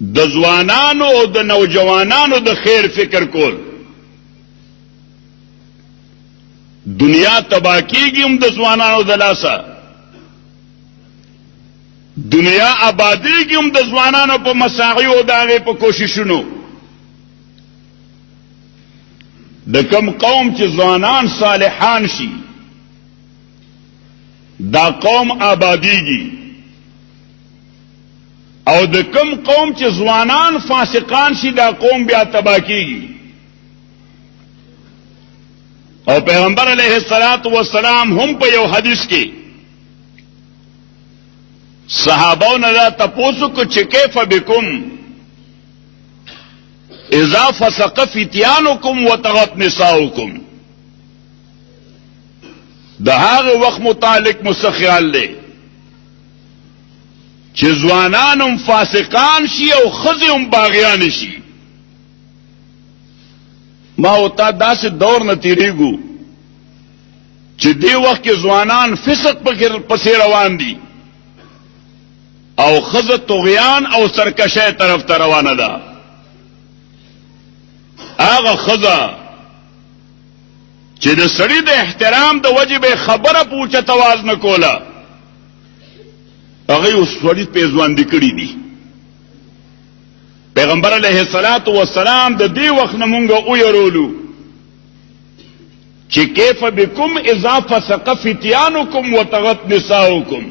د ځوانانو او د نوجوانانو د خیر فکر کول. دنیا تباہ کیږي هم د ځوانانو د لاسه، دنیا آبادیږي هم د ځوانانو په مساعي او د هغې په کوششونو. د کم قوم چې ځوانان صالحان شي دا قوم آبادیږي، او د کم قوم چې ځوانان فاسقان شي دا قوم بیا تباہ کیږي. او پیغمبر علیه الصلاة والسلام هم په یو حدیث کې صحابو نه دا تپوسو کو چې کیف بکم اذا فسق فتیانکم وطغت نساؤکم. د هغه وخت متعلق مستخیال دی چې ځوانانم فاسقان شي او ښځې هم باغیان شي. ما او تا داسې دور نه تیریږو چې دې وخت کې ځوانان فسق پسې روان دي او ښځه طغیان او سرکشۍ طرف ته روانه ده. هغه ښځه چې د سړي د احترام د وجې به خبره په اوچت اواز نه کوله هغه اوس سړي پیزواندي کړي دي. پیغمبر علیه الصلاة والسلام د دې وخت نه مونږ ویرولو چې کیف بکم اذا فسق فتیانکم وطغت نساؤکم،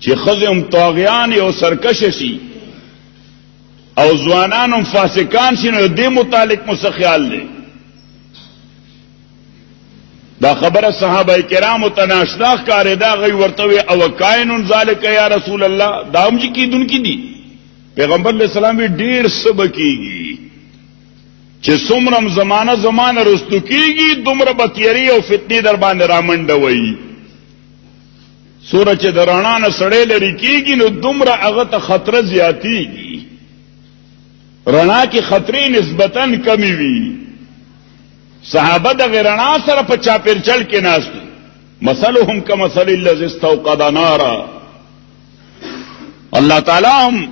چې ښځې هم طاغیان او سرکشه شي او ځوانان هم فاسقان شي. نو دې متعلق مو څه خیال دی؟ دا خبره صحابه کرامو ته ناشنا ښکارېده. هغوی ورته وی او کائن ذلک یا رسول الله، دا هم چې کیدونکي دي. پیغمبر علیہ السلام وی ډیر څه به کیږي چې څومره زمانه رستو کیږي دومره به تیری او فتنې در باندې رامنډوي. څومره چې د رڼا نه سړی لرې کیږي نو دومره هغه ته خطره زیاتیږي. رڼا کې خطرې نسبتاً کمی وي. صحابه دغه رڼا سره په چاپېرچل کې ناست دي. مثلهم کمثل الذی استوقد نارا. الله تعالی هم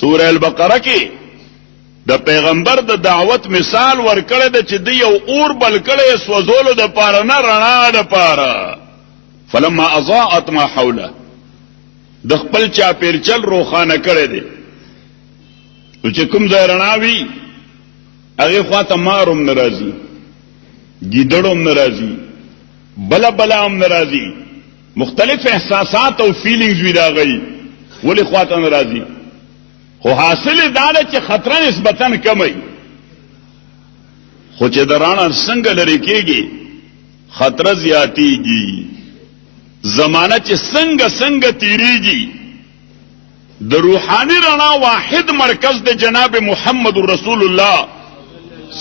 سورہ البقره کې د پیغمبر د دعوت مثال ورکړی دی چې د یو اور بل کړی سوځولو د پاره نه رڼا د پاره. فلما اضاءت ما حوله، د خپل چاپېرچل روښانه کړی دی. نو چې کوم ځای رڼا وي هغې خواته مار هم نه راځي، ګیدړ هم نه راځي، بله هم نه راځي. مختلف احساسات او فیلینګز وي د هغوی، ولې خواته نه راځي. خو حاصل یې دا ده چې خطره نسبتاً کمی. خو چې د رڼا څنګه لرې کېږي خطره زیاتېږي. زمانه چې څنګه تیریږي. د روحاني رڼا واحد مرکز د جناب محمد رسول الله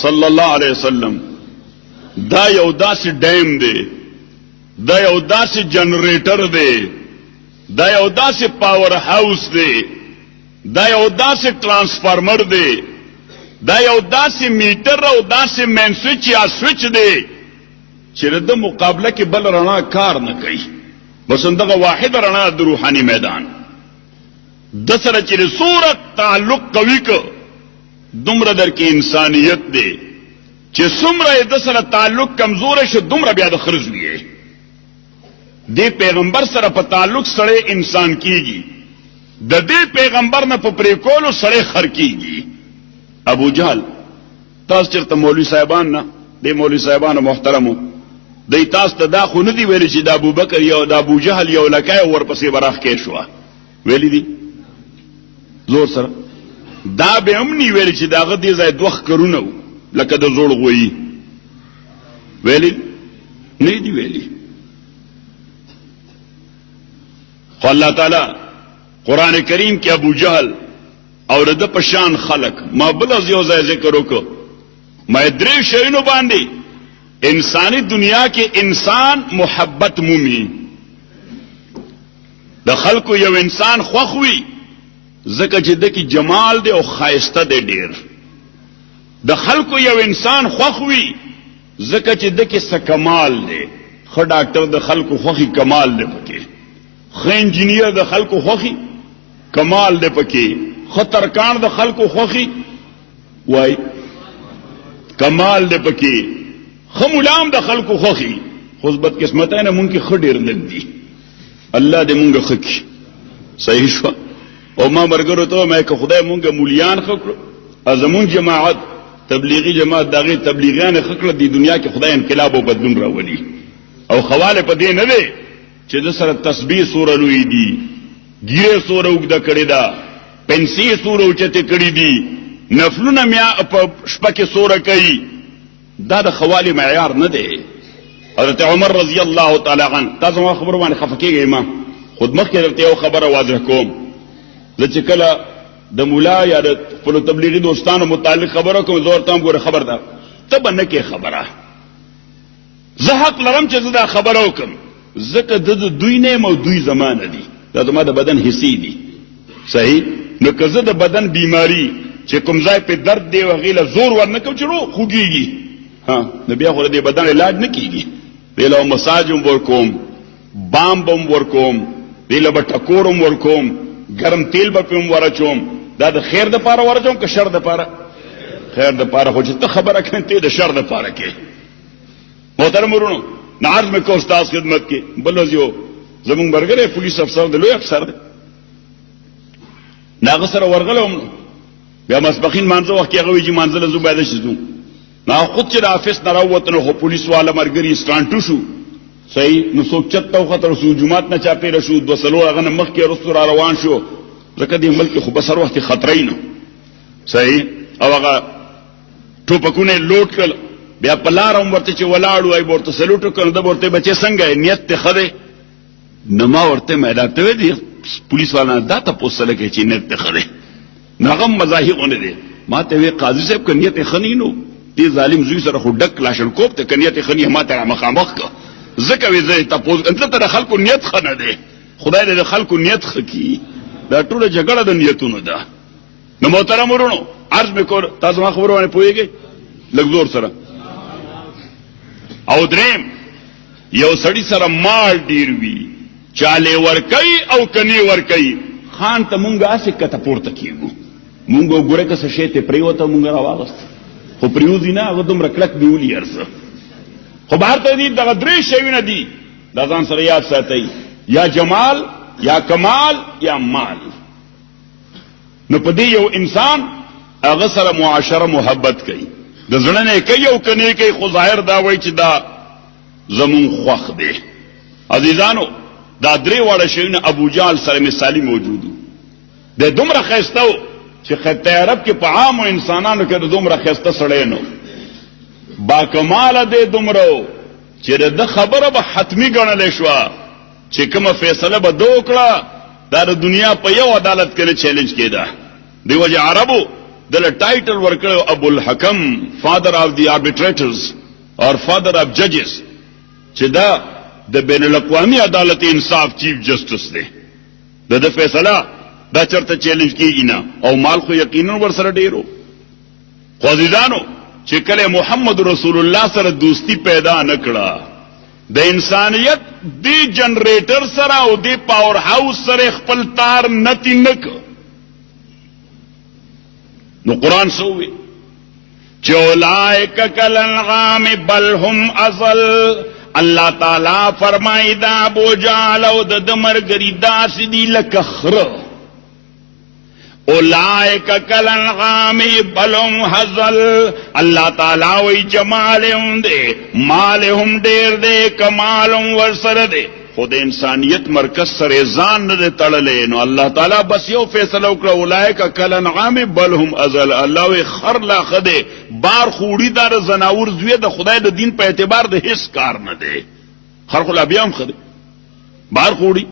صلی الله علیه وسلم. دا یو داسې ډیم دی، دا یو داسې جنریټر دی، دا یو داسې پاور هاوس دی، دا یو داسې ټرانسفارمر دی، دا یو داسې میټر او داسې مین سویچ یا سویچ دی چې د مقابله کې بل رڼا کار نه کوي. بس دغه واحد رڼا د روحاني میدان د سره چې صورت تعلق قوي کو دومره در کې انسانیت دی چې څومره د سره تعلق کمزور شي دومره بیا د خرج وي. د پیغمبر سره په تعلق سره انسان کیږي، د دې پیغمبر نه په پریکولو سره خر کیږي. ابو جهل تاسو چرته مولوی صاحبان نه د مولوی صاحبانو محترمو د تاسو ته دا خو نه دی ویل چې د ابو بکر یو د ابو جهل یو لکای ورپسې براخ کې شو ویلی دي زور سره. دا به هم نی ویل چې داغه دې ځای دوخ کرونه لکه د زوړ غوي ویلی نه دی ویلی. خو الله تعالی قرآن کریم کې ابو جهل او د پشان خلق ما بل از یو ځای ذکر وکړو. ما درې شیونو باندې انسانی دنیا کې انسان محبت مومي. د خلکو یو انسان خوخوي ځکه چې دکی جمال دی او خایسته دی ډیر. د خلکو یو انسان خوخوي ځکه چې دکی څه کمال دی. خو ډاکټر د خلکو خوخي کمال دی پکې، خو انجینیر د خلکو خوخي کمال دې پکې خطر کان د خلکو خوخي وای کمال دې پکې خمولام د خلکو خوخي خصبت قسمتای نه مونږ کې خډیر لګ دي الله دې مونږ خکې صحیح شو او ما مرګرو ته مې که خدای مونږ مولیان خکړو ازمون جماعت تبلیغی جماعت داغه تبلیغیان خکړه دی دنیا کې خدای انقلاب او بدلون راولي او خواله په دې نه دی چې د سره تسبیح سوره لوی دي ګیره سوره وګدا کړی دا پنسي سوره اوچته کړی دي نفلونه میا په شپه کې سوره کوي دا د خواله معیار نه دی حضرت عمر رضی الله تعالی عنہ تاسو ما خبر باندې خفکیږئ ما خود مخکې درته یو خبره واضح کوم زه چې کله د مولا یا د خپل تبلیغي دوستانو متعلق خبره کوم زور تام ګوره خبر ده ته به نه کې خبره زه حق لرم چې زه دا خبره وکم ځکه د دوی نه مو دوی زمانه دي دا زما د بدن حصي دي صحیح نو که زه د بدن بیماری چې کوم ځای په درد دی وغیله زور ورنکم چې رو خوږیږي ها نو بیا خو د بدن علاج نه کیږي ویله مساجم ورکوم بام بم ورکوم ویله به ټکورم ورکوم ګرم تیل به پم ورچوم دا د خیر د پاره ورچوم که شر د پاره خیر د پاره خو چې ته خبره کوي ته د شر د پاره کې محترم ورونو نعرض مې کو استاد خدمت کې بل یو زمون برګره پولیس افسر د لوی افسر دی ناغه سره ورغلم بیا مسبقین مانځه وخت کې هغه ویجی مانځله زو باید شزو نا خود چې د افیس نه راووت نو پولیس والا مرګري سټانټو شو صحیح نو څوک چت او خطر سو جمعات نه چا پیره شو د وسلو هغه مخ کې رسو را روان شو ځکه دې ملک خو بسر وخت خطرې نو صحیح او هغه ټوپکونه لوټ کړ بیا په لار هم ورته چې ولاړ وای ورته سلوټ کړ د ورته بچي څنګه نیت ته خده نما ورته مې راته دي پولیس والا دا ته پوسله کې چې نیت ته خده نغم مزاحونه دي ما ته وی قاضي صاحب ک نیت خنینو دې ظالم زوی سره خو ډک کلاشن کوپ ته ک نیت خنی ما ته مخامخ زکه وی زه تاسو انت ته خلکو نیت خنه دي خدای دې خلکو نیت خکی دا ټول جګړه د نیتونو ده نو محترم ورونو عرض وکړ تاسو ما خبرونه پوهیږئ لږ زور سره او دریم یو سړی سره مال ډیر وی چاله ور کوي او کني ور کوي خان ته مونږه اسه کته پورته کیږو مونږ ګوره که څه شی ته پریوته مونږ راوغست خو پریوزی نه هغه دومره کلک دیولي ارزه خو بهر ته دي دغه درې شیونه دي دا ځان سره یاد ساتئ یا جمال یا کمال یا مال نو په دې یو انسان هغه سره معاشره محبت کوي د زړه نه کوي او کني کوي خو ظاهر دا وایي چې دا زمون خوخ دی عزیزانو دا درې واړه شیونه ابو جهل سره مثالی موجودو د دومره خیستو چې خطه عرب کې په عام انسانانو کې دومره خیسته سړی نو با کمال دی دومره چې د خبره به حتمی ګڼل شو چې کومه فیصله به دوکړه دا د دنیا په یو عدالت کې چیلنج کېده دی وجه عربو دل ټایټل ورکړو ابو الحکم فادر اف دی آربیټریټرز اور فادر اف ججز چې دا د بین الاقوامی عدالت انصاف چیف جسټس دی د فیصله دا چرته چیلنج کیږي نه او مال خو یقینا ور سره ډیرو خو عزیزانو چې کله محمد رسول الله سره دوستی پیدا نکړه د انسانیت دی جنریټر سره او دی پاور هاوس سره خپل تار نتی نک نو قران سووي چې اولائک کالانعام بل هم اضل الله تعالی فرمایي دا ابو جهل او د مرګري داس دي لکه خره اولائک کالانعام بل هم اضل الله تعالی وی جمالهم دي مالهم ډیر دي کمالهم ورسره دي خود انسانیت مرکز سره ځان نه تړلې نو الله تعالی بس یو فیصله وکړه اولائک کالانعام بل هم اضل الله وی خر لا خده بار خوړی دار زناور زوی د خدای د دین په اعتبار د هیڅ کار نه دی خر خو لا بیا هم خده بار خوړی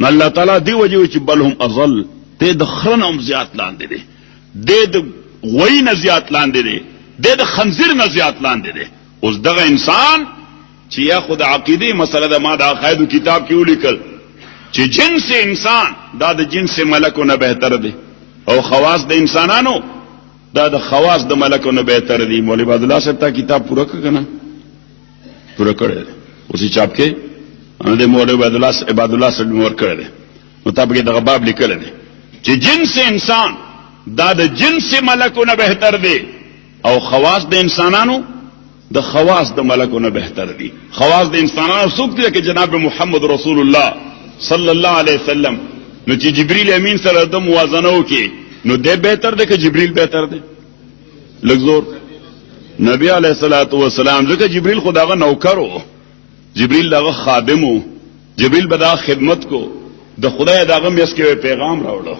نو الله تعالی دی وجه چې بل هم اضل د خرنم زیات لاندې دي د غوی نه زیات لاندې دي د خنزیر نه زیات لاندې دي اوس دغه انسان چې یا خود عقیده مسله د ما د عقایدو کتاب کې ولیکل چې جنس انسان دا د جنس ملکو نه بهتر دی او خواص د انسانانو دا د خواص د ملکو نه بهتر دی مولوی عبد الله صاحب تا کتاب پورا کړه پورا کړی اوسې چاپ کې ان د مولوی عبد الله صاحب مور کړی نو تاسو کې دغه باب لیکل دی چې جنس انسان دا د جنس ملکونه بهتر دی او خواص د انسانانو د خواص د ملکونه بهتر دي. خواص د انسانانو څوک دي چې جناب محمد رسول الله صلی الله علیه وسلم نو چې جبرئیل امین سره د موازنه وکي نو دی بهتر دی که جبرئیل بهتر دی؟ لګزور نبی علیہ الصلوۃ والسلام ځکه جبرئیل خداغه نوکرو، جبرئیل دغه خادمو، جبرئیل به دا خدمت کو د خدای دغه میس کې پیغام راوړو.